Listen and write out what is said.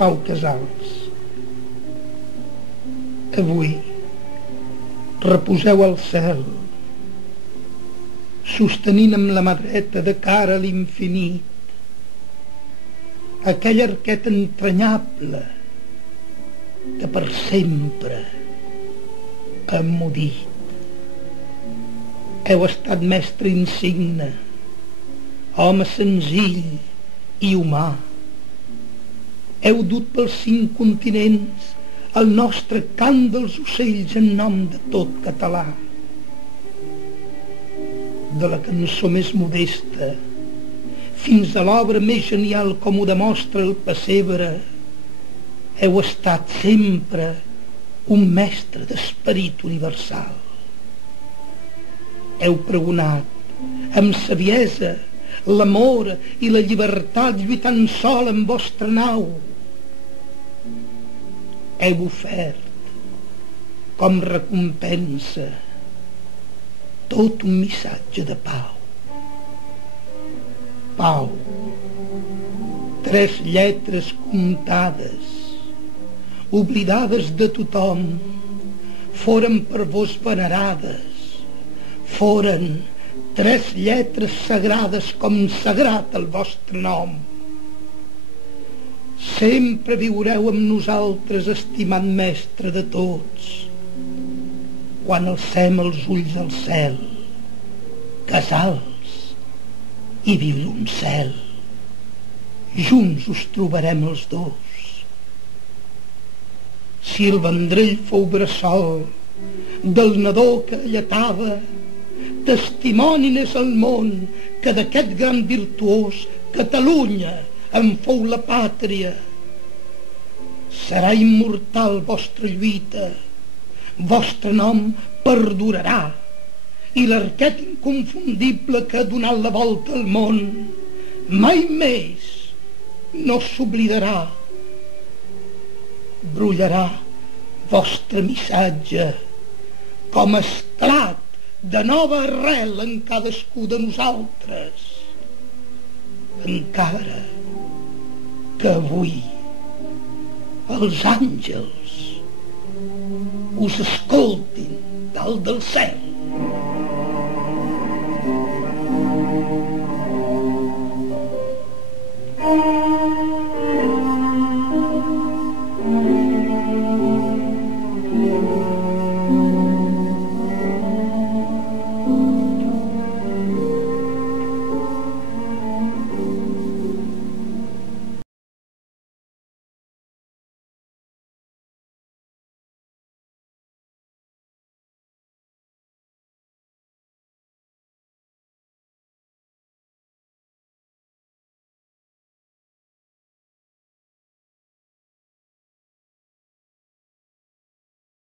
Pau Casals. Avui reposeu al cel, sostenint amb la mà dreta de cara a l'infinit aquell arquet entranyable que per sempre ha emmudit. Heu estat mestre insigne, home senzill i humà. Heu dut pels 5 continents el nostre cant dels ocells en nom de tot català. De la cançó més modesta fins a l'obra més genial, com ho demostra el pessebre, heu estat sempre un mestre d'esperit universal. Heu pregonat amb saviesa l'amor i la llibertat, lluitant sol en vostra nau. Heu ofert com recompensa tot un missatge de pau. Pau, 3 lletres comptades, oblidades de tothom, foren per vos venerades. Foren 3 lletres sagrades com sagrat el vostre nom. Sempre viureu amb nosaltres, estimat mestre de tots, quan alcem els ulls al cel, Casals i violoncel. Junts us trobarem els dos. Si el Vendrell fou bressol del nadó que alletava, testimoni n'és el món que d'aquest gran virtuós Catalunya en fou la pàtria. Serà immortal vostra lluita, vostre nom perdurarà, i l'arquet inconfundible que ha donat la volta al món mai més no s'oblidarà. Brollarà vostre missatge com esclat de nova arrel en cadascú de nosaltres, encara que avui els àngels us escoltin dalt del cel.